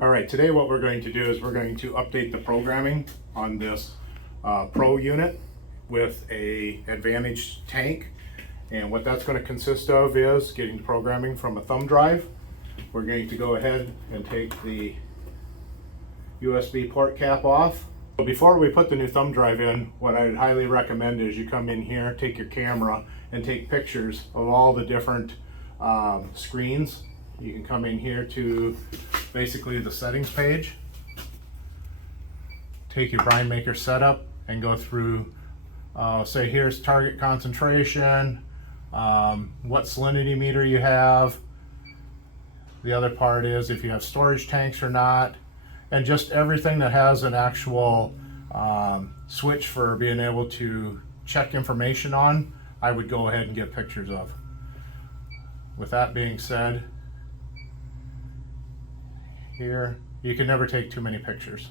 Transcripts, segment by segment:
All right, today what we're going to do is we're going to update the programming on this Pro unit with a Advantage tank. And what that's going to consist of is getting programming from a thumb drive. We're going to go ahead and take the USB port cap off. Before we put the new thumb drive in, what I would highly recommend is you come in here, take your camera, and take pictures of all the different screens. You can come in here to basically the settings page, take your BrineMaker setup and go through, say here's target concentration, what salinity meter you have. The other part is if you have storage tanks or not, and just everything that has an actual switch for being able to check information on, I would go ahead and get pictures of. With that being said, here, you can never take too many pictures.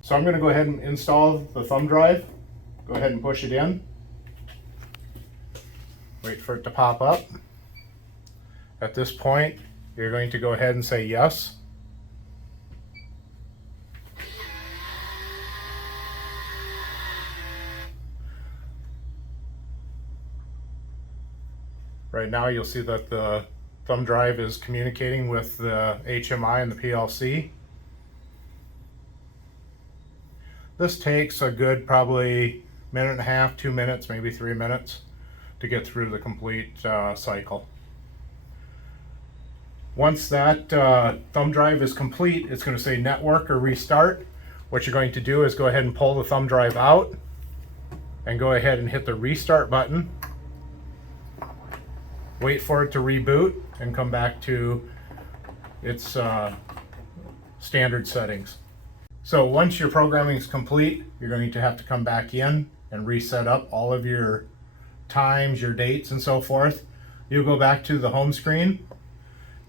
So I'm going to go ahead and install the thumb drive. Go ahead and push it in. Wait for it to pop up. At this point, you're going to go ahead and say yes. Right now you'll see that the thumb drive is communicating with the HMI and the PLC. This takes a good probably minute and a half, 2 minutes, maybe 3 minutes to get through the complete cycle. Once that thumb drive is complete, it's going to say network or restart. What you're going to do is go ahead and pull the thumb drive out and go ahead and hit the restart button. Wait for it to reboot and come back to its standard settings. So once your programming is complete, you're going to have to come back in and reset up all of your times, your dates, and so forth. You'll go back to the home screen.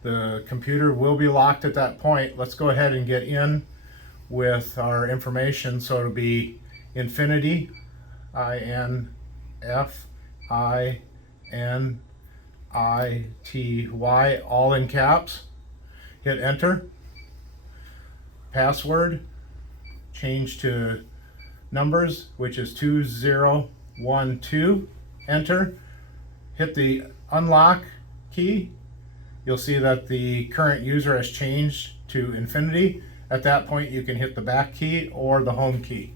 The computer will be locked at that point. Let's go ahead and get in with our information. So it'll be Infinity, INFINITY, all in caps. Hit enter. Password, change to numbers, which is 2012. Enter. Hit the unlock key. You'll see that the current user has changed to Infinity. At that point, you can hit the back key or the home key.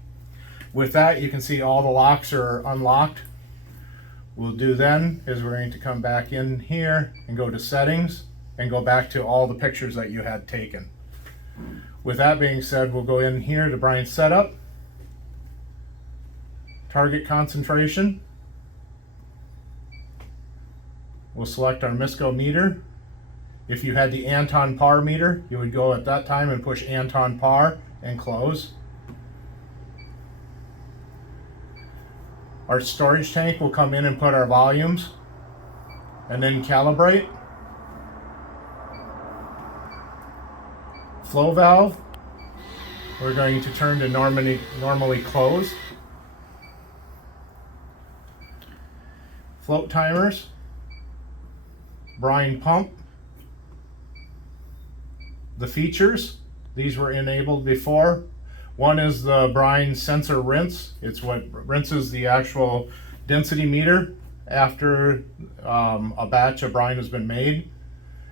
With that, you can see all the locks are unlocked. We'll do then is we're going to come back in here and go to settings and go back to all the pictures that you had taken. With that being said, we'll go in here to Brine setup, target concentration. We'll select our MISCO meter. If you had the Anton par meter, you would go at that time and push Anton par and close. Our storage tank will come in and put our volumes and then calibrate. Flow valve, we're going to turn to normally closed. Float timers, brine pump. The features, these were enabled before. One is the brine sensor rinse. It's what rinses the actual density meter after a batch of brine has been made.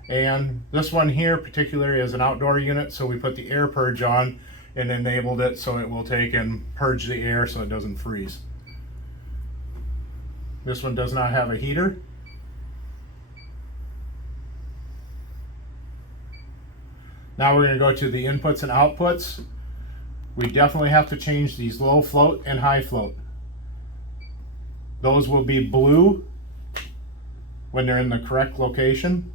And this one here particularly is an outdoor unit, so we put the air purge on and enabled it so it will take and purge the air so it doesn't freeze. This one does not have a heater. Now we're going to go to the inputs and outputs. We definitely have to change these low float and high float. Those will be blue when they're in the correct location.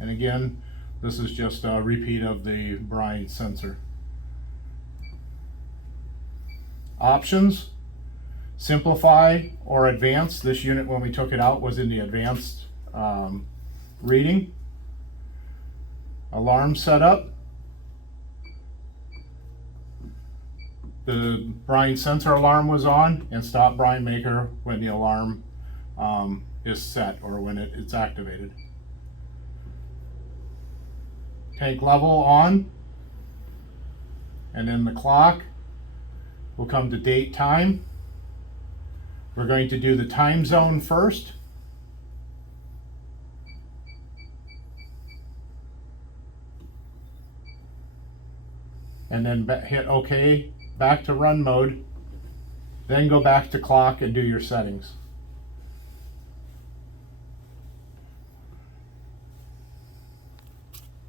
And again, this is just a repeat of the brine sensor. Options, simplify or advanced. This unit when we took it out was in the advanced reading. Alarm setup. The brine sensor alarm was on, and stop BrineMaker when the alarm is set or when it's activated. tank level on, and then the clock will come to date time. We're going to do the time zone first. And then hit OK, back to run mode, then go back to clock and do your settings.